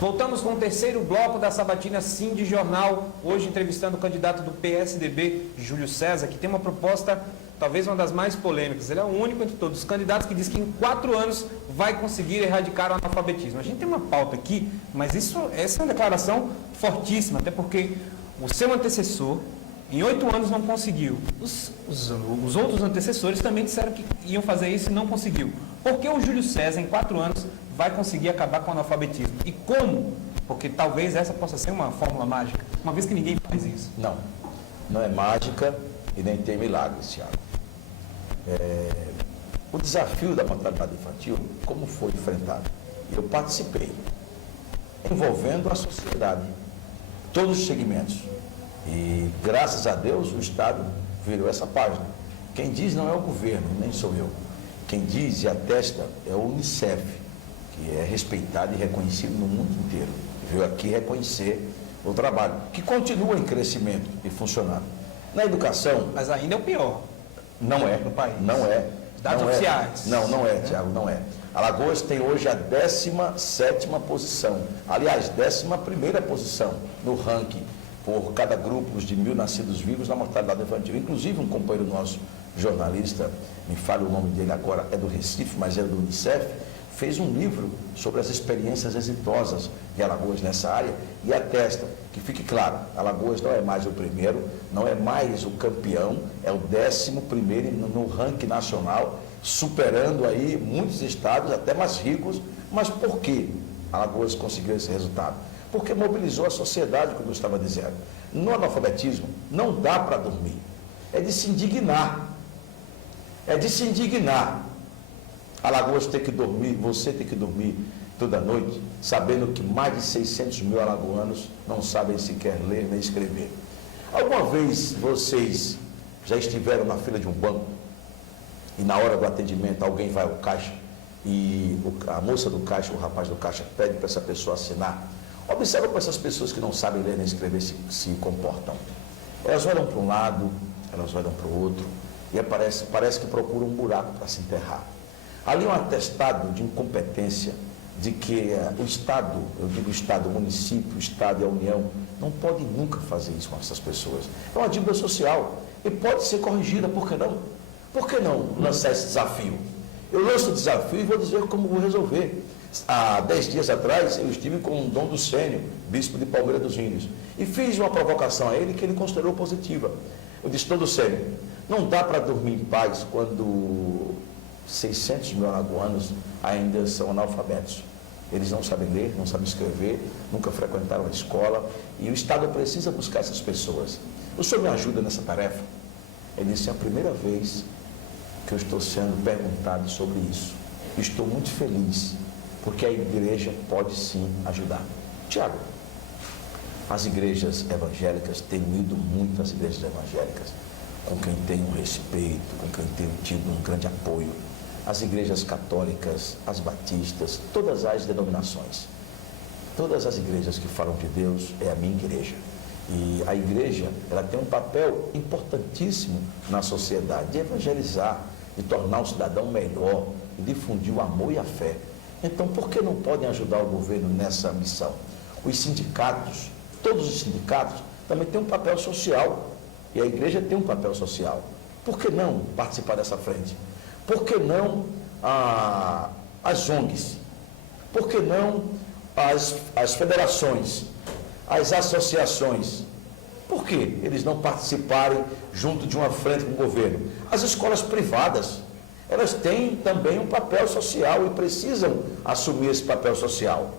Voltamos com o terceiro bloco da sabatina Sim de Jornal, hoje entrevistando o candidato do PSDB, Júlio César, que tem uma proposta, talvez uma das mais polêmicas. Ele é o único entre todos os candidatos que diz que em 4 anos vai conseguir erradicar o analfabetismo. A gente tem uma pauta aqui, mas essa é uma declaração fortíssima, até porque o seu antecessor, em 8 anos, não conseguiu. Os outros antecessores também disseram que iam fazer isso e não conseguiu. Por que o Júlio César, em 4 anos, vai conseguir acabar com o analfabetismo? E como? Porque talvez essa possa ser uma fórmula mágica, uma vez que ninguém faz isso. Não é mágica e nem tem milagre, Thiago. O desafio da mortalidade infantil, como foi enfrentado? Eu participei, envolvendo a sociedade, todos os segmentos. E, graças a Deus, o Estado virou essa página. Quem diz não é o governo, nem sou eu. Quem diz e atesta é o Unicef, que é respeitado e reconhecido no mundo inteiro. Veio aqui reconhecer o trabalho, que continua em crescimento e funcionando. Na educação... Mas ainda é o pior. Não é. No país. Não é. Dados oficiais. Não é, Thiago, não é. Alagoas tem hoje a 17ª posição. Aliás, 11ª posição no ranking por cada grupo de 1.000 nascidos vivos na mortalidade infantil. Inclusive, um companheiro nosso, jornalista, me fala o nome dele agora, é do Recife, mas é do Unicef, fez um livro sobre as experiências exitosas de Alagoas nessa área e atesta, que fique claro, Alagoas não é mais o primeiro, não é mais o campeão, é o 11º no ranking nacional, superando aí muitos estados, até mais ricos. Mas por que Alagoas conseguiu esse resultado? Porque mobilizou a sociedade, como eu estava dizendo. No analfabetismo, não dá para dormir. É de se indignar. É de se indignar. Alagoas tem que dormir, você tem que dormir toda noite, sabendo que mais de 600 mil alagoanos não sabem sequer ler nem escrever. Alguma vez vocês já estiveram na fila de um banco e na hora do atendimento alguém vai ao caixa e a moça do caixa, o rapaz do caixa pede para essa pessoa assinar? Observa como essas pessoas que não sabem ler nem escrever se comportam. Elas olham para um lado, elas olham para o outro, e parece que procuram um buraco para se enterrar. Ali um atestado de incompetência, de que o Estado, eu digo Estado, o município, o Estado e a União, não pode nunca fazer isso com essas pessoas. É uma dívida social e pode ser corrigida, por que não? Por que não lançar esse desafio? Eu lanço o desafio e vou dizer como vou resolver. Há 10 dias atrás, eu estive com o Dom Ducênio, bispo de Palmeira dos Índios, e fiz uma provocação a ele que ele considerou positiva. Eu disse: Dom Ducênio, não dá para dormir em paz quando 600 mil alagoanos ainda são analfabetos. Eles não sabem ler, não sabem escrever, nunca frequentaram a escola, e o Estado precisa buscar essas pessoas. O senhor me ajuda nessa tarefa? Ele disse: é a primeira vez que eu estou sendo perguntado sobre isso. Estou muito feliz, porque a igreja pode sim ajudar. Tiago, as igrejas evangélicas têm ido muito às igrejas evangélicas, com quem tem um respeito, com quem tem tido um grande apoio. As igrejas católicas, as batistas, todas as denominações, todas as igrejas que falam de Deus, é a minha igreja. E a igreja, ela tem um papel importantíssimo na sociedade, de evangelizar, de tornar o cidadão melhor, de difundir o amor e a fé. Então, por que não podem ajudar o governo nessa missão? Os sindicatos, todos os sindicatos, também têm um papel social, e a igreja tem um papel social. Por que não participar dessa frente? Por que não as ONGs? Por que não as federações, as associações? Por que eles não participarem junto de uma frente com o governo? As escolas privadas, elas têm também um papel social e precisam assumir esse papel social.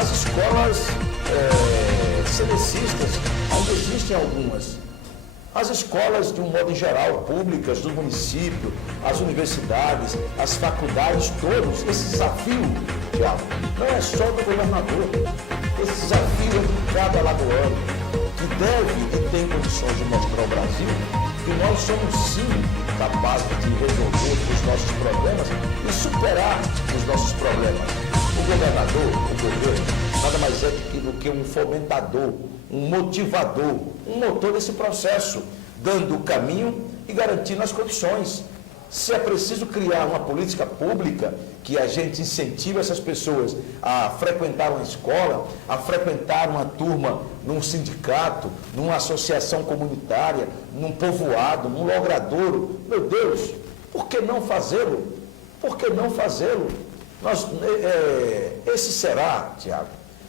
As escolas selecistas, ainda existem algumas. As escolas, de um modo em geral, públicas, do município, as universidades, as faculdades, todos, esse desafio, Tiago, não é só do governador. Esse desafio é de cada alagoano, que deve e tem condições de mostrar ao Brasil que nós somos sim capazes de resolver os nossos problemas e superar os nossos problemas. O governador, o governo, nada mais é do que um fomentador, um motivador, um motor desse processo, dando o caminho e garantindo as condições. Se é preciso criar uma política pública que a gente incentive essas pessoas a frequentar uma escola, a frequentar uma turma num sindicato, numa associação comunitária, num povoado, num logradouro, meu Deus, por que não fazê-lo? Por que não fazê-lo? Esse será, Tiago,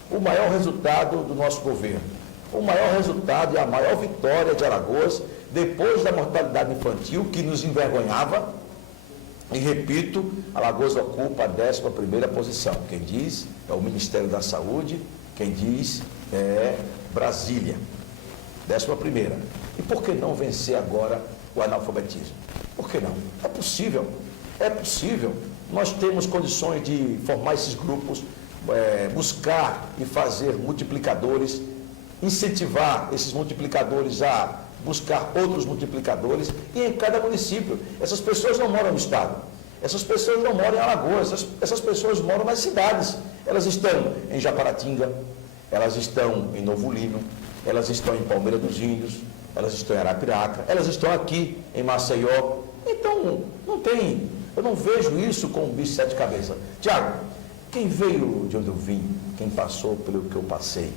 o maior resultado do nosso governo. O maior resultado e a maior vitória de Alagoas, depois da mortalidade infantil, que nos envergonhava. E repito, Alagoas ocupa a 11ª posição. Quem diz é o Ministério da Saúde, quem diz é Brasília. 11ª. E por que não vencer agora o analfabetismo? Por que não? É possível, é possível. Nós temos condições de formar esses grupos, buscar e fazer multiplicadores, incentivar esses multiplicadores a buscar outros multiplicadores, e em cada município. Essas pessoas não moram no estado, essas pessoas não moram em Alagoas, essas pessoas moram nas cidades. Elas estão em Japaratinga, elas estão em Novo Lino, elas estão em Palmeira dos Índios, elas estão em Arapiraca, elas estão aqui em Maceió. Então, eu não vejo isso com um bicho de 7 cabeças. Tiago, quem veio de onde eu vim, quem passou pelo que eu passei,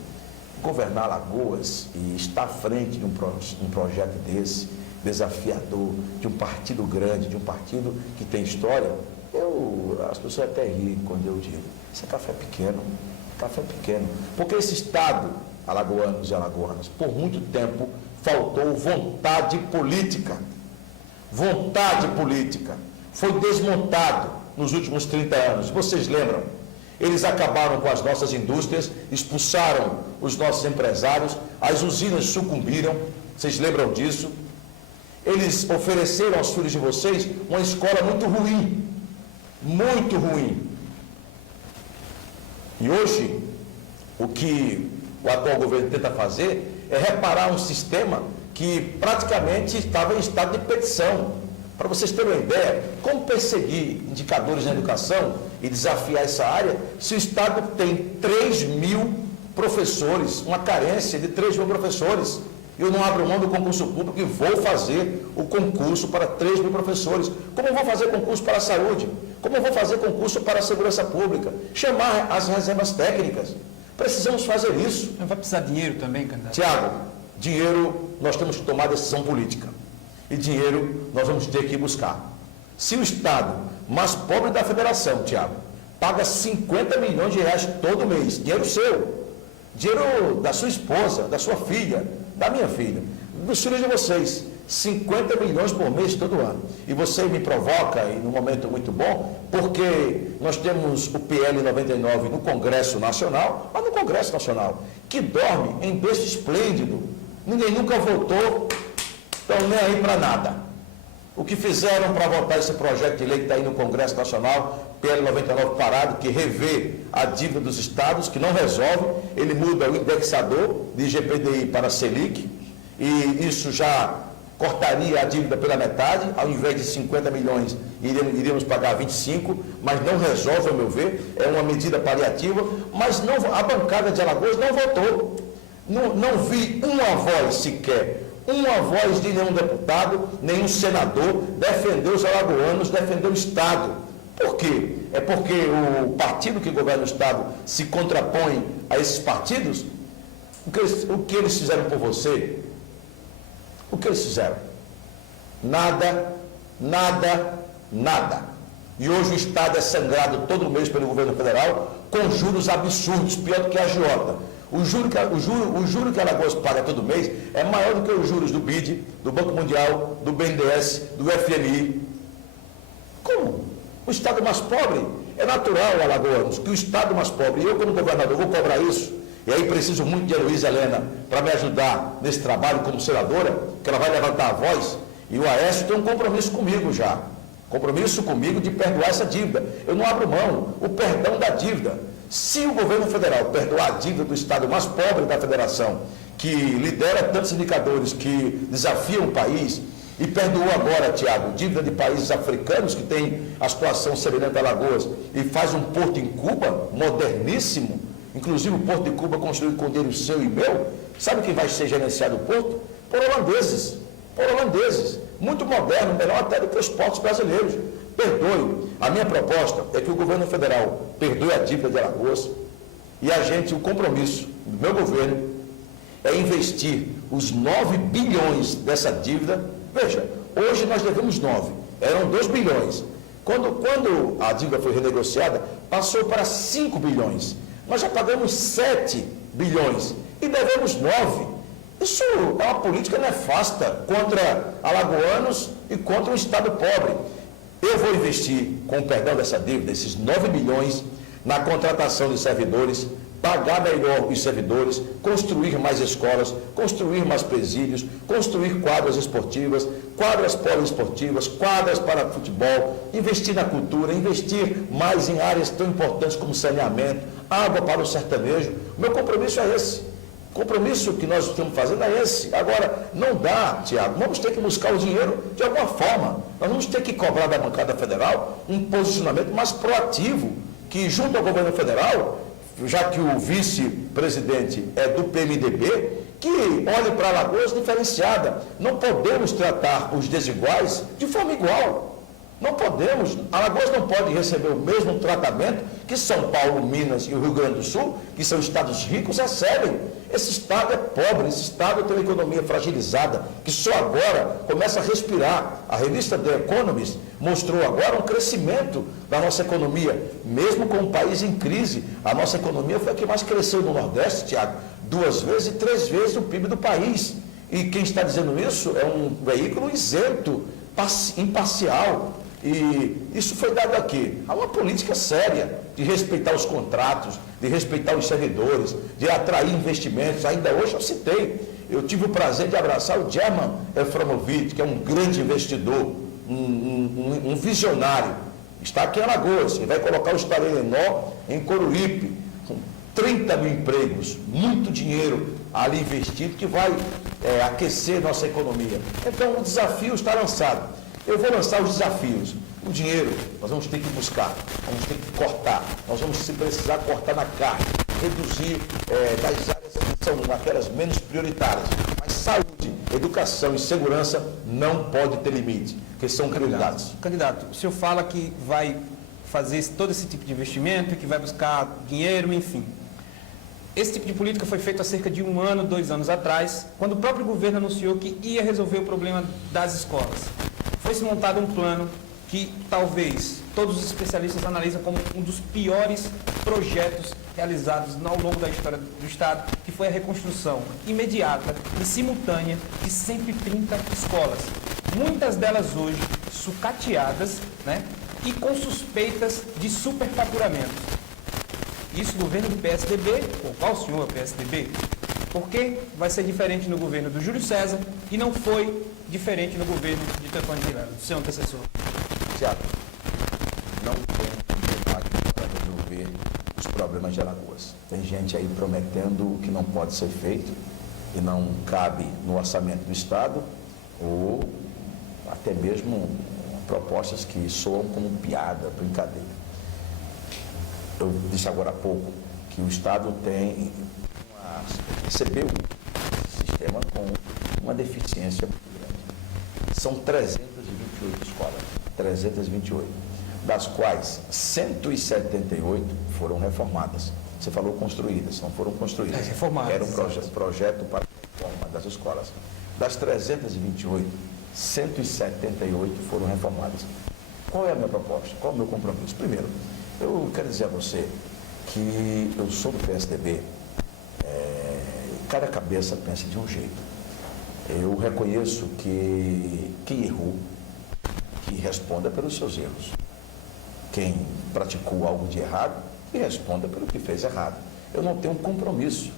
governar Alagoas e estar à frente de um projeto desse, desafiador, de um partido grande, de um partido que tem história, as pessoas até riem quando eu digo, isso é café pequeno, porque esse estado, alagoanos e alagoanas, por muito tempo faltou vontade política, foi desmontado nos últimos 30 anos, vocês lembram? Eles acabaram com as nossas indústrias, expulsaram os nossos empresários, as usinas sucumbiram, vocês lembram disso? Eles ofereceram aos filhos de vocês uma escola muito ruim. E hoje, o que o atual governo tenta fazer é reparar um sistema que praticamente estava em estado de petição. Para vocês terem uma ideia, como perseguir indicadores na educação e desafiar essa área, se o Estado tem 3.000 professores, uma carência de 3.000 professores. Eu não abro mão do concurso público e vou fazer o concurso para 3.000 professores. Como eu vou fazer concurso para a saúde? Como eu vou fazer concurso para a segurança pública? Chamar as reservas técnicas. Precisamos fazer isso. Não vai precisar de dinheiro também, candidato? Tiago, dinheiro nós temos que tomar decisão política. E dinheiro nós vamos ter que buscar. Se o estado mais pobre da federação, Tiago, paga 50 milhões de reais todo mês, dinheiro seu, dinheiro da sua esposa, da sua filha, da minha filha, dos filhos de vocês, 50 milhões por mês todo ano. E você me provoca, e num momento muito bom, porque nós temos o PL 99 no Congresso Nacional, mas no Congresso Nacional, que dorme em berço esplêndido. Ninguém nunca votou, estão nem aí para nada. O que fizeram para votar esse projeto de lei que está aí no Congresso Nacional, PL 99 parado, que revê a dívida dos estados, que não resolve, ele muda o indexador de IGPDI para Selic, e isso já cortaria a dívida pela metade, ao invés de 50 milhões, iríamos pagar 25, mas não resolve, ao meu ver, é uma medida paliativa, mas não, a bancada de Alagoas não votou. Não vi uma voz sequer, uma voz de nenhum deputado, nenhum senador defender os alagoanos, defender o Estado. Por quê? É porque o partido que governa o Estado se contrapõe a esses partidos? O que eles fizeram por você? O que eles fizeram? Nada, nada, nada. E hoje o Estado é sangrado todo mês pelo governo federal com juros absurdos, pior do que a agiota. O juro que Alagoas paga todo mês é maior do que os juros do BID, do Banco Mundial, do BNDES, do FMI. Como? O Estado mais pobre? É natural, alagoanos, que o Estado mais pobre, e eu como governador vou cobrar isso, e aí preciso muito de Heloísa Helena para me ajudar nesse trabalho como senadora, que ela vai levantar a voz, e o Aécio tem um compromisso comigo já, compromisso comigo de perdoar essa dívida. Eu não abro mão, o perdão da dívida. Se o governo federal perdoar a dívida do estado mais pobre da federação, que lidera tantos indicadores que desafiam o país, e perdoou agora, Tiago, dívida de países africanos que tem a situação semelhante a Alagoas, e faz um porto em Cuba, moderníssimo, inclusive o porto de Cuba construído com dinheiro seu e meu, sabe quem vai ser gerenciado o porto? Por holandeses. muito moderno, melhor até do que os portos brasileiros. Perdoe. A minha proposta é que o governo federal perdoe a dívida de Alagoas e o compromisso do meu governo é investir os 9 bilhões dessa dívida. Veja, hoje nós devemos 9, eram 2 bilhões. Quando a dívida foi renegociada, passou para 5 bilhões. Nós já pagamos 7 bilhões e devemos 9. Isso é uma política nefasta contra alagoanos e contra um Estado pobre. Eu vou investir, com o perdão dessa dívida, esses 9 bilhões na contratação de servidores, pagar melhor os servidores, construir mais escolas, construir mais presídios, construir quadras esportivas, quadras poliesportivas, quadras para futebol, investir na cultura, investir mais em áreas tão importantes como saneamento, água para o sertanejo. O meu compromisso é esse. O compromisso que nós estamos fazendo é esse. Agora, não dá, Tiago, vamos ter que buscar o dinheiro de alguma forma. Nós vamos ter que cobrar da bancada federal um posicionamento mais proativo, que junto ao governo federal, já que o vice-presidente é do PMDB, que olhe para Alagoas diferenciada. Não podemos tratar os desiguais de forma igual. Não podemos. Alagoas não pode receber o mesmo tratamento que São Paulo, Minas e o Rio Grande do Sul, que são estados ricos, recebem. Esse estado é pobre, esse estado tem uma economia fragilizada, que só agora começa a respirar. A revista The Economist mostrou agora um crescimento da nossa economia. Mesmo com o país em crise, a nossa economia foi a que mais cresceu no Nordeste, Tiago, 2 vezes e 3 vezes o PIB do país. E quem está dizendo isso é um veículo isento, imparcial. E isso foi dado aqui. Há uma política séria de respeitar os contratos, de respeitar os servidores, de atrair investimentos. Ainda hoje eu citei, eu tive o prazer de abraçar o German Eframovic, que é um grande investidor, um visionário. Está aqui em Alagoas e vai colocar o Estarenó em Coruripe, com 30 mil empregos, muito dinheiro ali investido que vai aquecer nossa economia. Então o desafio está lançado. Eu vou lançar os desafios. O dinheiro, nós vamos ter que buscar, vamos ter que cortar, nós vamos, se precisar, cortar na carne, reduzir das áreas que são aquelas menos prioritárias. Mas saúde, educação e segurança não pode ter limite, porque são prioridades. Candidato, o senhor fala que vai fazer todo esse tipo de investimento, que vai buscar dinheiro, enfim. Esse tipo de política foi feita há cerca de 1 ano, 2 anos atrás, quando o próprio governo anunciou que ia resolver o problema das escolas. Foi-se montado um plano que talvez todos os especialistas analisam como um dos piores projetos realizados ao longo da história do Estado, que foi a reconstrução imediata e simultânea de 130 escolas. Muitas delas hoje sucateadas, né, e com suspeitas de superfaturamento. Isso no governo do PSDB, ou qual o senhor é o PSDB? Porque vai ser diferente no governo do Júlio César e não foi diferente no governo de Teotônio Vilela, do seu antecessor. Tiago, não tem debate para resolver os problemas de Alagoas. Tem gente aí prometendo o que não pode ser feito e não cabe no orçamento do Estado, ou até mesmo propostas que soam como piada, brincadeira. Eu disse agora há pouco que o Estado recebeu esse sistema com uma deficiência muito grande. São 328 escolas, 328, das quais 178 foram reformadas. Você falou construídas, não foram construídas. Reformadas. Era um projeto para a reforma das escolas. Das 328, 178 foram reformadas. Qual é a minha proposta? Qual é o meu compromisso? Primeiro, eu quero dizer a você que eu sou do PSDB, cada cabeça pensa de um jeito. Eu reconheço que quem errou, que responda pelos seus erros. Quem praticou algo de errado, que responda pelo que fez errado. Eu não tenho um compromisso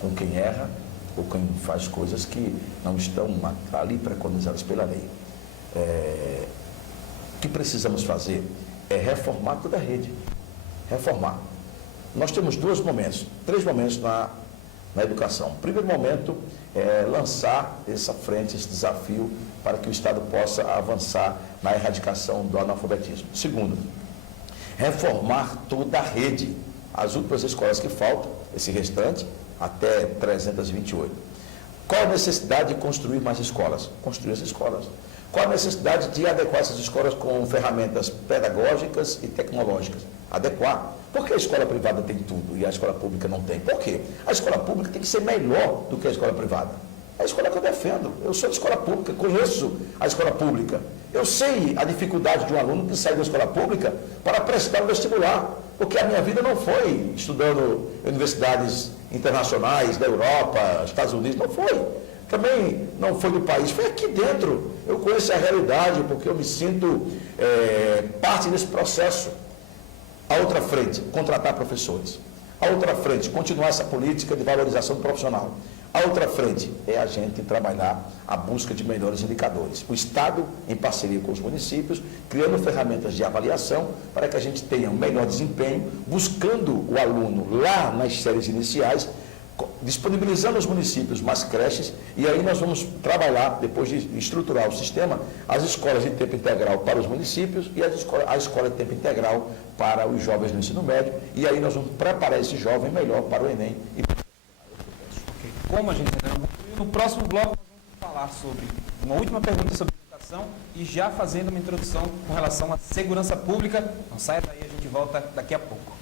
com quem erra ou quem faz coisas que não estão ali preconizadas pela lei. O que precisamos fazer é reformar toda a rede. Reformar. Nós temos 3 momentos na educação. O primeiro momento é lançar essa frente, esse desafio, para que o Estado possa avançar na erradicação do analfabetismo. Segundo, reformar toda a rede. As últimas escolas que faltam, esse restante, até 328. Qual a necessidade de construir mais escolas? Construir as escolas. Qual a necessidade de adequar essas escolas com ferramentas pedagógicas e tecnológicas? Adequar. Por que a escola privada tem tudo e a escola pública não tem? Por quê? A escola pública tem que ser melhor do que a escola privada. É a escola que eu defendo. Eu sou de escola pública, conheço a escola pública. Eu sei a dificuldade de um aluno que sai da escola pública para prestar o vestibular. Porque a minha vida não foi estudando em universidades internacionais, da Europa, Estados Unidos, não foi. Também não foi do país, foi aqui dentro. Eu conheço a realidade, porque eu me sinto parte desse processo. A outra frente, contratar professores. A outra frente, continuar essa política de valorização do profissional. A outra frente é a gente trabalhar a busca de melhores indicadores. O Estado, em parceria com os municípios, criando ferramentas de avaliação para que a gente tenha um melhor desempenho, buscando o aluno lá nas séries iniciais, disponibilizando aos municípios mais creches, e aí nós vamos trabalhar, depois de estruturar o sistema, as escolas de tempo integral para os municípios e a escola de tempo integral para os jovens do ensino médio, e aí nós vamos preparar esse jovem melhor para o Enem. Como a gente ainda não concluiu, no próximo bloco nós vamos falar sobre uma última pergunta sobre educação e já fazendo uma introdução com relação à segurança pública. Não saia daí, a gente volta daqui a pouco.